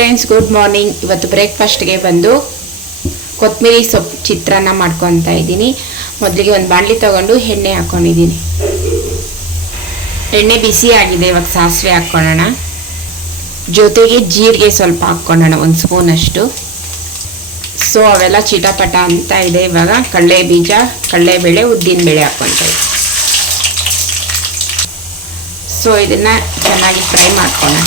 Friends, good morning. ಇವತ್ತು ಬ್ರೇಕ್ಫಾಸ್ಟ್ಗೆ ಬಂದು ಕೊತ್ತಂಬರಿ ಸೊಪ್ಪು ಚಿತ್ರಾನ್ನ ಮಾಡ್ಕೊತಾ ಇದ್ದೀನಿ. ಮೊದಲಿಗೆ ಒಂದು ಬಾಣಲಿ ತಗೊಂಡು ಎಣ್ಣೆ ಹಾಕ್ಕೊಂಡಿದ್ದೀನಿ. ಎಣ್ಣೆ ಬಿಸಿ ಆಗಿದೆ. ಇವಾಗ ಸಾಸಿವೆ ಹಾಕ್ಕೊಳ್ಳೋಣ. ಜೊತೆಗೆ ಜೀರಿಗೆ ಸ್ವಲ್ಪ ಹಾಕ್ಕೊಳ್ಳೋಣ, ಒಂದು ಸ್ಪೂನಷ್ಟು. ಸೊ ಅವೆಲ್ಲ ಚಿಟಪಟ ಅಂತ ಇದೆ. ಇವಾಗ ಕಡಲೆ ಬೀಜ, ಕಡಲೆಬೇಳೆ, ಉದ್ದಿನಬೇಳೆ ಹಾಕ್ಕೊಳ್ತೀವಿ. ಸೊ ಇದನ್ನು ಚೆನ್ನಾಗಿ ಫ್ರೈ ಮಾಡ್ಕೊಳ್ಳೋಣ.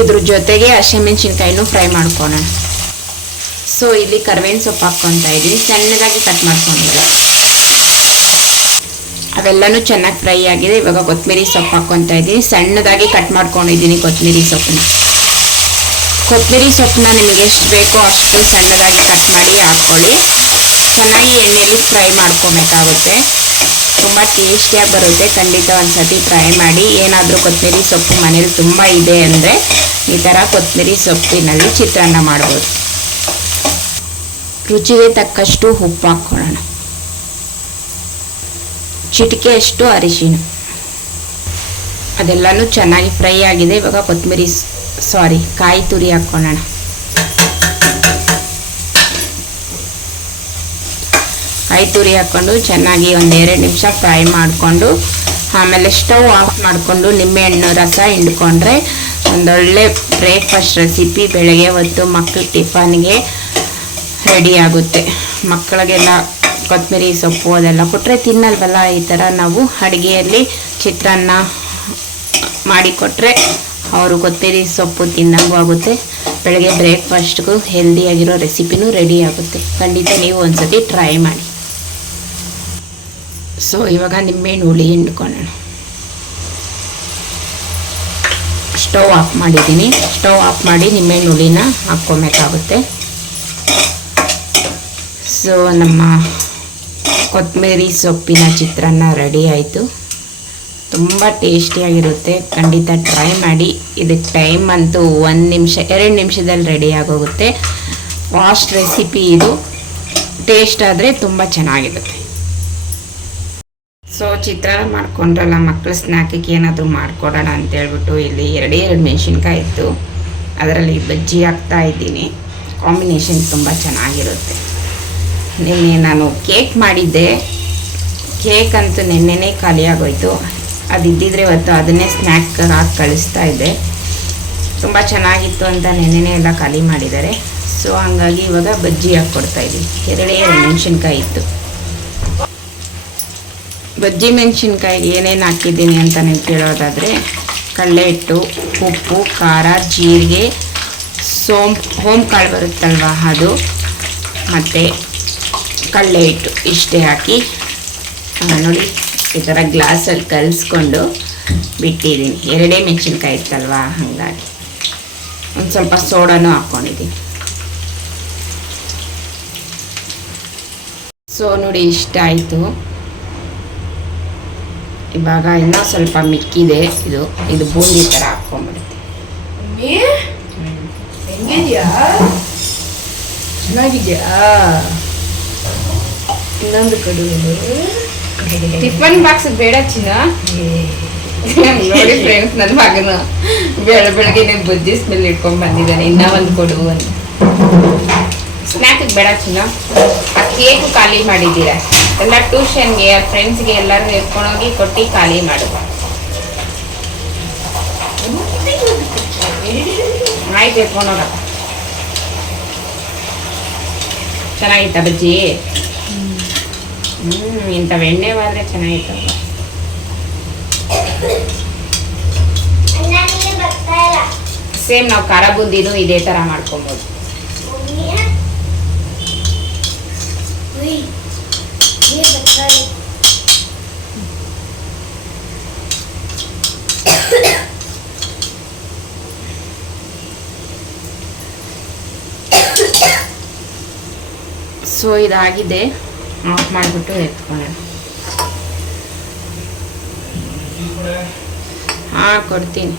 ಇದ್ರ ಜೊತೆಗೆ ಹಸಿಮೆಣಸಿನ್ಕಾಯಿನೂ ಫ್ರೈ ಮಾಡ್ಕೊಳ್ಳೋಣ. ಸೊ ಇಲ್ಲಿ ಕರಿಬೇವಿನ ಸೊಪ್ಪು ಹಾಕ್ಕೊತಾ ಇದ್ದೀನಿ, ಸಣ್ಣದಾಗಿ ಕಟ್ ಮಾಡ್ಕೊಂಡಿದ್ದೆ. ಅವೆಲ್ಲನೂ ಚೆನ್ನಾಗಿ ಫ್ರೈ ಆಗಿದೆ. ಇವಾಗ ಕೊತ್ತಂಬರಿ ಸೊಪ್ಪು ಹಾಕ್ಕೊತಾ ಇದ್ದೀನಿ, ಸಣ್ಣದಾಗಿ ಕಟ್ ಮಾಡ್ಕೊಂಡಿದ್ದೀನಿ ಕೊತ್ತಂಬರಿ ಸೊಪ್ಪನ್ನ. ಕೊತ್ತಂಬರಿ ಸೊಪ್ಪನ್ನ ನಿಮಗೆ ಎಷ್ಟು ಬೇಕೋ ಅಷ್ಟು ಸಣ್ಣದಾಗಿ ಕಟ್ ಮಾಡಿ ಹಾಕ್ಕೊಳ್ಳಿ. ಚೆನ್ನಾಗಿ ಎಣ್ಣೆಯಲ್ಲಿ ಫ್ರೈ ಮಾಡ್ಕೊಬೇಕಾಗುತ್ತೆ. ತುಂಬ ಟೇಸ್ಟಿಯಾಗಿ ಬರುತ್ತೆ. ಖಂಡಿತ ಒಂದ್ಸತಿ ಟ್ರೈ ಮಾಡಿ. ಏನಾದರೂ ಕೊತ್ತಂಬರಿ ಸೊಪ್ಪು ಮನೇಲಿ ತುಂಬ ಇದೆ ಅಂದರೆ ಈ ಥರ ಕೊತ್ತಂಬರಿ ಸೊಪ್ಪಿನಲ್ಲಿ ಚಿತ್ರಾನ್ನ ಮಾಡ್ಬೋದು. ರುಚಿಗೆ ತಕ್ಕಷ್ಟು ಉಪ್ಪು ಹಾಕ್ಕೊಳ್ಳೋಣ. ಚಿಟಿಕೆಯಷ್ಟು ಅರಿಶಿನ. ಅದೆಲ್ಲನೂ ಚೆನ್ನಾಗಿ ಫ್ರೈ ಆಗಿದೆ. ಇವಾಗ ಕಾಯಿ ತುರಿ ಹಾಕ್ಕೊಳ್ಳೋಣ. ಕಾಯಿ ತುರಿ ಹಾಕ್ಕೊಂಡು ಚೆನ್ನಾಗಿ ಒಂದೆರಡು ನಿಮಿಷ ಫ್ರೈ ಮಾಡಿಕೊಂಡು ಆಮೇಲೆ ಸ್ಟವ್ ಆಫ್ ಮಾಡಿಕೊಂಡು ನಿಂಬೆಹಣ್ಣು ರಸ ಹಿಂಡ್ಕೊಂಡ್ರೆ ಒಂದೊಳ್ಳೆ ಬ್ರೇಕ್ಫಾಸ್ಟ್ ರೆಸಿಪಿ ಬೆಳಗ್ಗೆ ಹೊತ್ತು ಮಕ್ಕಳ ಟಿಫನ್ಗೆ ರೆಡಿ ಆಗುತ್ತೆ. ಮಕ್ಕಳಿಗೆಲ್ಲ ಕೊತ್ತಂಬರಿ ಸೊಪ್ಪು ಅದೆಲ್ಲ ಕೊಟ್ಟರೆ ತಿನ್ನಲ್ವಲ್ಲ. ಈ ಥರ ನಾವು ಅಡುಗೆಯಲ್ಲಿ ಚಿತ್ರಾನ್ನ ಮಾಡಿಕೊಟ್ರೆ ಅವರು ಕೊತ್ತಂಬರಿ ಸೊಪ್ಪು ತಿನ್ನಂಗೂ ಆಗುತ್ತೆ. ಬೆಳಗ್ಗೆ ಬ್ರೇಕ್ಫಾಸ್ಟ್ಗೂ ಹೆಲ್ದಿಯಾಗಿರೋ ರೆಸಿಪಿನೂ ರೆಡಿ ಆಗುತ್ತೆ. ಖಂಡಿತ ನೀವು ಒಂದ್ಸತಿ ಟ್ರೈ ಮಾಡಿ. ಸೊ ಇವಾಗ ನಿಂಬೆಹಣ್ಣು ಹುಳಿ ಹಿಂಡ್ಕೊಳ್ಳೋಣ. ಸ್ಟವ್ ಆಫ್ ಮಾಡಿದ್ದೀನಿ. ಸ್ಟವ್ ಆಫ್ ಮಾಡಿ ನಿಂಬೆಹಣ್ಣು ಹುಳಿನ ಹಾಕ್ಕೊಬೇಕಾಗುತ್ತೆ. ಸೊ ನಮ್ಮ ಕೊತ್ತಂಬರಿ ಸೊಪ್ಪಿನ ಚಿತ್ರಾನ್ನ ರೆಡಿ ಆಯಿತು. ತುಂಬ ಟೇಸ್ಟಿಯಾಗಿರುತ್ತೆ. ಖಂಡಿತ ಟ್ರೈ ಮಾಡಿ. ಇದಕ್ಕೆ ಟೈಮ್ ಅಂತೂ 1 ನಿಮಿಷ 2 ನಿಮಿಷದಲ್ಲಿ ರೆಡಿ ಆಗೋಗುತ್ತೆ. ಫಾಸ್ಟ್ ರೆಸಿಪಿ ಇದು. ಟೇಸ್ಟ್ ಆದರೆ ತುಂಬ ಚೆನ್ನಾಗಿರುತ್ತೆ. ಸೊ ಚಿತ್ರಾನ್ನ ಮಾಡ್ಕೊಂಡ್ರಲ್ಲ, ಮಕ್ಕಳ ಸ್ನ್ಯಾಕಿಗೆ ಏನಾದರೂ ಮಾಡಿಕೊಡೋಣ ಅಂತೇಳ್ಬಿಟ್ಟು ಇಲ್ಲಿ 2 ಮೆಣಸಿನ್ಕಾಯಿ ಇತ್ತು. ಅದರಲ್ಲಿ ಬಜ್ಜಿ ಹಾಕ್ತಾ ಇದ್ದೀನಿ. ಕಾಂಬಿನೇಷನ್ ತುಂಬ ಚೆನ್ನಾಗಿರುತ್ತೆ. ನಿನ್ನೆ ನಾನು ಕೇಕ್ ಮಾಡಿದ್ದೆ. ಕೇಕ್ ಅಂತೂ ನಿನ್ನೆನೇ ಖಾಲಿ ಆಗೋಯ್ತು. ಅದಿದ್ದಿದ್ರೆ ಇವತ್ತು ಅದನ್ನೇ ಸ್ನ್ಯಾಕ್ ಹಾಕಿ ಕಳಿಸ್ತಾ ಇದ್ದೆ. ತುಂಬ ಚೆನ್ನಾಗಿತ್ತು ಅಂತ ನಿನ್ನೆನೇ ಎಲ್ಲ ಖಾಲಿ ಮಾಡಿದ್ದಾರೆ. ಸೊ ಹಂಗಾಗಿ ಇವಾಗ ಬಜ್ಜಿ ಹಾಕ್ಕೊಡ್ತಾ ಇದ್ದೀನಿ. 2 ಮೆಣಸಿನ್ಕಾಯಿ ಇತ್ತು. ಬಜ್ಜಿ ಮೆಣಸಿನ್ಕಾಯಿಗೆ ಏನೇನು ಹಾಕಿದ್ದೀನಿ ಅಂತ ನೀವು ಕೇಳೋದಾದರೆ ಕಡಲೆ ಹಿಟ್ಟು, ಉಪ್ಪು, ಖಾರ, ಜೀರಿಗೆ, ಹೋಮ್ ಕಾಳು ಬರುತ್ತಲ್ವ ಅದು, ಮತ್ತು ಕಡಲೆ ಹಿಟ್ಟು ಇಷ್ಟೇ ಹಾಕಿ ನೋಡಿ ಈ ಥರ ಗ್ಲಾಸಲ್ಲಿ ಕಲಿಸ್ಕೊಂಡು ಬಿಟ್ಟಿದ್ದೀನಿ. 2 ಮೆಣಸಿನ್ಕಾಯಿ ಇತ್ತಲ್ವ, ಹಾಗಾಗಿ ಒಂದು ಸ್ವಲ್ಪ ಸೋಡಾನು ಹಾಕ್ಕೊಂಡಿದ್ದೀನಿ. ಸೊ ನೋಡಿ ಇಷ್ಟ ಆಯಿತು. ಇವಾಗ ಇನ್ನೂ ಸ್ವಲ್ಪ ಮಿಕ್ಕಿದೆ. ಇದು ಬೂಂದಿ ಥರ ಹಾಕ್ಕೊಂಡ್ಬಿಡುತ್ತೆ. ಚೆನ್ನಾಗಿದೆಯಾ? ಇನ್ನೊಂದು ಕಡು ಟಿಫನ್ ಬಾಕ್ಸ್ ಬೇಡ ಚಿನ್ನ. ನೋಡಿ ಫ್ರೆಂಡ್ಸ್, ನನ್ನ ಮಗನ ಬೆಳಗ್ಗೆ ಬಜ್ಜಿ ಸ್ಮೆಲ್ ಇಟ್ಕೊಂಡು ಬಂದಿದ್ದಾನೆ. ಇನ್ನೂ ಒಂದು ಕೊಡು ಅಂತ. ಸ್ನ್ಯಾಕಿಗೆ ಬೇಡ ಚಿನ್ನ. ಆ ಕೇಕು ಖಾಲಿ ಮಾಡಿದ್ದೀರ ಎಲ್ಲ. ಟ್ಯೂಷನ್ಗೆ ಫ್ರೆಂಡ್ಸ್ಗೆ ಎಲ್ಲರೂ ಎತ್ಕೊಂಡೋಗಿ ಕೊಟ್ಟು ಖಾಲಿ ಮಾಡುವ. ಆಯ್ತು, ಎತ್ಕೊಂಡೋಗ. ಚೆನ್ನಾಗಿತ್ತ ಬಜ್ಜಿ? ಇಂಥವು ಎಣ್ಣೆವಾದರೆ ಚೆನ್ನಾಗಿತ್ತು. ಸೇಮ್ ನಾವು ಖಾರ ಬೂಂದಿನೂ ಇದೇ ಥರ ಮಾಡ್ಕೊಬೋದು. ಸೊ ಇದಾಗಿದೆ. ಆಫ್ ಮಾಡಿಬಿಟ್ಟು ಎತ್ಕೊಳ್ಳೋಣ. ಹಾಂ, ಕೊಡ್ತೀನಿ.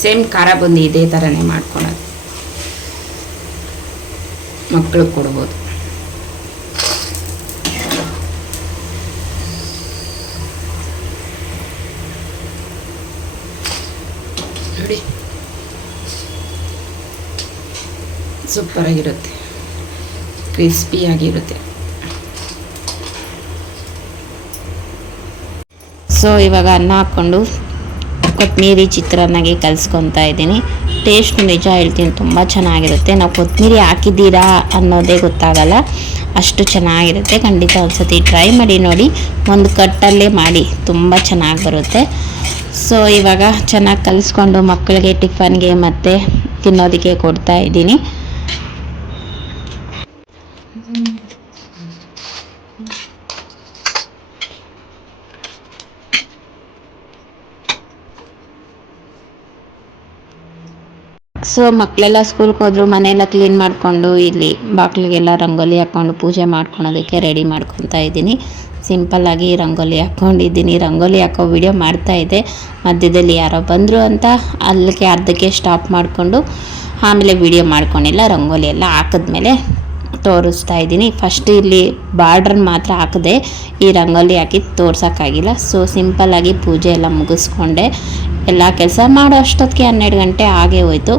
ಸೇಮ್ ಖಾರ ಬೂಂದಿ ಇದೇ ಥರನೇ ಮಾಡ್ಕೊಳೋದು. ಮಕ್ಕಳಿಗೆ ಕೊಡ್ಬೋದು. ನೋಡಿ ಸೂಪರಾಗಿರುತ್ತೆ, ಕ್ರಿಸ್ಪಿಯಾಗಿರುತ್ತೆ. ಸೊ ಇವಾಗ ಅನ್ನ ಹಾಕ್ಕೊಂಡು ಕೊತ್ತಂಬರಿ ಚಿತ್ರಾನ್ನಾಗಿ ಕಲಿಸ್ಕೊತಾ ಇದ್ದೀನಿ. ಟೇಸ್ಟ್ ನಿಜ ಹೇಳ್ತೀನಿ ತುಂಬ ಚೆನ್ನಾಗಿರುತ್ತೆ. ನಾವು ಕೊತ್ತಂಬರಿ ಹಾಕಿದ್ದೀರಾ ಅನ್ನೋದೇ ಗೊತ್ತಾಗಲ್ಲ, ಅಷ್ಟು ಚೆನ್ನಾಗಿರುತ್ತೆ. ಖಂಡಿತ ಒಂದ್ಸತಿ ಟ್ರೈ ಮಾಡಿ ನೋಡಿ, ಒಂದು ಕಟ್ಟಲ್ಲೇ ಮಾಡಿ, ತುಂಬ ಚೆನ್ನಾಗಿ ಬರುತ್ತೆ. ಸೊ ಇವಾಗ ಚೆನ್ನಾಗಿ ಕಲಿಸ್ಕೊಂಡು ಮಕ್ಕಳಿಗೆ ಟಿಫನ್ಗೆ ಮತ್ತು ತಿನ್ನೋದಕ್ಕೆ ಕೊಡ್ತಾ ಇದ್ದೀನಿ. ಸೊ ಮಕ್ಕಳೆಲ್ಲ ಸ್ಕೂಲ್ಗೆ ಹೋದ್ರು, ಮನೆಯೆಲ್ಲ ಕ್ಲೀನ್ ಮಾಡಿಕೊಂಡು ಇಲ್ಲಿ ಬಾಗಿಲಿಗೆಲ್ಲ ರಂಗೋಲಿ ಹಾಕ್ಕೊಂಡು ಪೂಜೆ ಮಾಡ್ಕೊಳೋದಕ್ಕೆ ರೆಡಿ ಮಾಡ್ಕೊತಾ ಇದ್ದೀನಿ. ಸಿಂಪಲ್ಲಾಗಿ ರಂಗೋಲಿ ಹಾಕ್ಕೊಂಡಿದ್ದೀನಿ. ರಂಗೋಲಿ ಹಾಕೋ ವಿಡಿಯೋ ಮಾಡ್ತಾಯಿದ್ದೆ, ಮಧ್ಯದಲ್ಲಿ ಯಾರೋ ಬಂದರು ಅಂತ ಅಲ್ಲಿಗೆ ಅರ್ಧಕ್ಕೆ ಸ್ಟಾಪ್ ಮಾಡಿಕೊಂಡು ಆಮೇಲೆ ವಿಡಿಯೋ ಮಾಡ್ಕೊಂಡಿಲ್ಲ. ರಂಗೋಲಿ ಎಲ್ಲ ಹಾಕಿದ್ಮೇಲೆ ತೋರಿಸ್ತಾ ಇದ್ದೀನಿ. ಫಸ್ಟ್ ಇಲ್ಲಿ ಬಾರ್ಡ್ರನ್ನ ಮಾತ್ರ ಹಾಕಿದೆ, ಈ ರಂಗೋಲಿ ಹಾಕಿ ತೋರ್ಸೋಕ್ಕಾಗಿಲ್ಲ. ಸೊ ಸಿಂಪಲ್ಲಾಗಿ ಪೂಜೆ ಎಲ್ಲ ಮುಗಿಸ್ಕೊಂಡೆ. ಎಲ್ಲ ಕೆಲಸ ಮಾಡೋ ಅಷ್ಟೊತ್ತಿಗೆ 12 ಗಂಟೆ ಆಗೇ ಹೋಯ್ತು.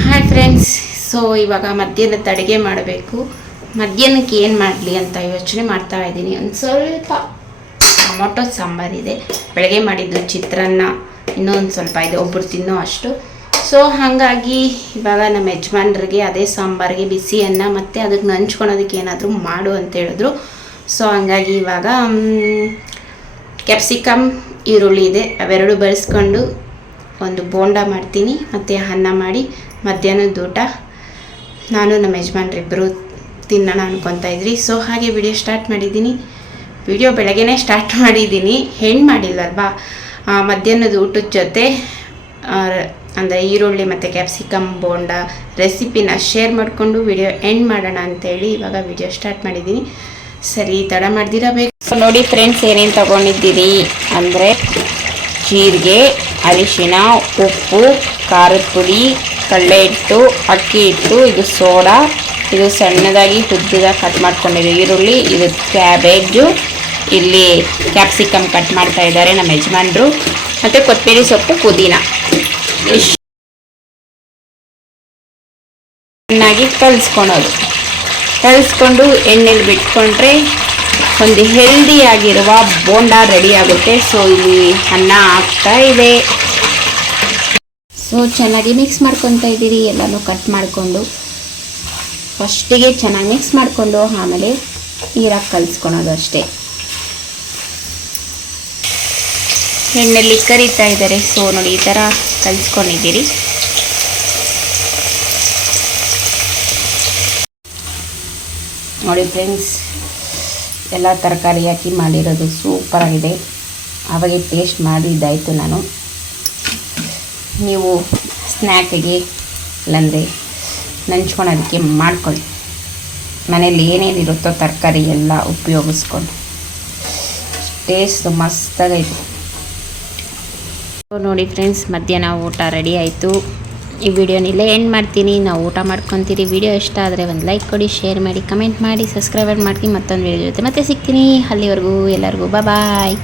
ಹಾಯ್ ಫ್ರೆಂಡ್ಸ್, ಸೊ ಇವಾಗ ಮಧ್ಯಾಹ್ನದ ಅಡುಗೆ ಮಾಡಬೇಕು. ಮಧ್ಯಾಹ್ನಕ್ಕೆ ಏನು ಮಾಡಲಿ ಅಂತ ಯೋಚನೆ ಮಾಡ್ತಾ ಇದ್ದೀನಿ. ಒಂದು ಸ್ವಲ್ಪ ಟೊಮೊಟೊ ಸಾಂಬಾರಿದೆ, ಬೆಳಗ್ಗೆ ಮಾಡಿದ್ದು ಚಿತ್ರಾನ್ನ ಇನ್ನೂ ಒಂದು ಸ್ವಲ್ಪ ಇದೆ, ಒಬ್ಬರು ತಿನ್ನೋ ಅಷ್ಟು. ಸೊ ಹಾಗಾಗಿ ಇವಾಗ ನಮ್ಮ ಯಜಮಾನ್ರಿಗೆ ಅದೇ ಸಾಂಬಾರಿಗೆ ಬಿಸಿ ಅನ್ನ ಮತ್ತು ಅದಕ್ಕೆ ನಂಚ್ಕೊಳೋದಕ್ಕೆ ಏನಾದರೂ ಮಾಡು ಅಂತ ಹೇಳಿದ್ರು. ಸೊ ಹಂಗಾಗಿ ಇವಾಗ ಕ್ಯಾಪ್ಸಿಕಮ್ ಈರುಳ್ಳಿ ಇದೆ, ಅವೆರಡು ಬಳಸ್ಕೊಂಡು ಒಂದು ಬೋಂಡ ಮಾಡ್ತೀನಿ ಮತ್ತು ಅನ್ನ ಮಾಡಿ ಮಧ್ಯಾಹ್ನದ ಊಟ ನಾನು ನಮ್ಮ ಯಜಮಾನ್ರಿಬ್ಬರು ತಿನ್ನೋಣ ಅನ್ಕೊತಾ ಇದ್ರಿ. ಸೊ ಹಾಗೆ ವಿಡಿಯೋ ಸ್ಟಾರ್ಟ್ ಮಾಡಿದ್ದೀನಿ. ವಿಡಿಯೋ ಬೆಳಗ್ಗೆನೇ ಸ್ಟಾರ್ಟ್ ಮಾಡಿದ್ದೀನಿ, ಹೆಣ್ಣು ಮಾಡಿಲ್ಲಲ್ವಾ. ಮಧ್ಯಾಹ್ನದ ಊಟದ ಜೊತೆ ಅಂದರೆ ಈರುಳ್ಳಿ ಮತ್ತು ಕ್ಯಾಪ್ಸಿಕಮ್ ಬೋಂಡ ರೆಸಿಪಿನ ಶೇರ್ ಮಾಡಿಕೊಂಡು ವಿಡಿಯೋ ಎಂಡ್ ಮಾಡೋಣ ಅಂತೇಳಿ ಇವಾಗ ವಿಡಿಯೋ ಸ್ಟಾರ್ಟ್ ಮಾಡಿದ್ದೀನಿ. ಸರಿ, ತಡ ಮಾಡ್ದಿರಬೇಕು. ನೋಡಿ ಫ್ರೆಂಡ್ಸ್, ಏನೇನು ತೊಗೊಂಡಿದ್ದೀರಿ ಅಂದರೆ ಜೀರಿಗೆ, ಅರಿಶಿನ, ಉಪ್ಪು, ಖಾರದ ಪುಡಿ, ಕಡಲೆ ಹಿಟ್ಟು, ಅಕ್ಕಿ ಹಿಟ್ಟು, ಇದು ಸೋಡಾ, ಇದು ಸಣ್ಣದಾಗಿ ಉದ್ದದಾಗಿ ಕಟ್ ಮಾಡ್ಕೊಂಡಿರೋ ಈರುಳ್ಳಿ, ಇದು ಕ್ಯಾಬೇಜು, ಇಲ್ಲಿ ಕ್ಯಾಪ್ಸಿಕಮ್ ಕಟ್ ಮಾಡ್ತಾ ಇದ್ದಾರೆ ನಮ್ಮ ಯಜಮಾನ್ರು, ಮತ್ತು ಕೊತ್ತಂಬರಿ ಸೊಪ್ಪು, ಪುದೀನ. ಚೆನ್ನಾಗಿ ಕಲಿಸ್ಕೊಂಡು ಎಣ್ಣೆಲಿ ಬಿಟ್ಕೊಂಡ್ರೆ ಒಂದು ಹೆಲ್ದಿಯಾಗಿರುವ ಬೋಂಡ ರೆಡಿ ಆಗುತ್ತೆ. ಸೊ ಇಲ್ಲಿ ಅನ್ನ ಆಗ್ತಾ ಇದೆ. ಸೊ ಚೆನ್ನಾಗಿ ಮಿಕ್ಸ್ ಮಾಡ್ಕೊತಾ ಇದ್ದೀರಿ. ಎಲ್ಲನೂ ಕಟ್ ಮಾಡಿಕೊಂಡು ಫಸ್ಟಿಗೆ ಚೆನ್ನಾಗಿ ಮಿಕ್ಸ್ ಮಾಡಿಕೊಂಡು ಆಮೇಲೆ ನೀರಾಗಿ ಕಲಿಸ್ಕೊಳೋದು ಅಷ್ಟೇ. ಎಣ್ಣೆಯಲ್ಲಿ ಕರಿತಾ ಇದ್ದಾರೆ. ಸೊ ನೋಡಿ, ಈ ಥರ ಕಲಿಸ್ಕೊಂಡಿದ್ದೀರಿ. ನೋಡಿ ಫ್ರೆಂಡ್ಸ್, ಎಲ್ಲ ತರಕಾರಿ ಹಾಕಿ ಮಾಡಿರೋದು ಸೂಪರಾಗಿದೆ. ಅವಾಗೆ ಟೇಸ್ಟ್ ಮಾಡಿದ್ದಾಯಿತು ನಾನು. ನೀವು ಸ್ನ್ಯಾಕಿಗೆ ಇಲ್ಲಾಂದರೆ ನಂಚ್ಕೊಳೋದಕ್ಕೆ ಮಾಡ್ಕೊಳ್ಳಿ. ಮನೇಲಿ ಏನೇನಿರುತ್ತೋ ತರಕಾರಿ ಎಲ್ಲ ಉಪಯೋಗಿಸ್ಕೊಂಡು ಟೇಸ್ಟ್ ಮಸ್ತಾಗೈತೆ. ನೋಡಿ ಫ್ರೆಂಡ್ಸ್, ಮಧ್ಯಾಹ್ನ ಊಟ ರೆಡಿ ಆಯಿತು. ಈ ವಿಡಿಯೋನಿಲ್ಲೇ ಎಂಡ್ ಮಾಡ್ತೀನಿ. ನಾವು ಊಟ ಮಾಡ್ಕೊತೀರಿ. ವಿಡಿಯೋ ಇಷ್ಟ ಆದರೆ ಒಂದು ಲೈಕ್ ಕೊಡಿ, ಶೇರ್ ಮಾಡಿ, ಕಮೆಂಟ್ ಮಾಡಿ, ಸಬ್ಸ್ಕ್ರೈಬ್ ಮಾಡಿ. ಮತ್ತೊಂದು ವಿಡಿಯೋ ಜೊತೆ ಮತ್ತೆ ಸಿಗ್ತೀನಿ. ಅಲ್ಲಿವರೆಗೂ ಎಲ್ಲರಿಗೂ ಬಾಯ್.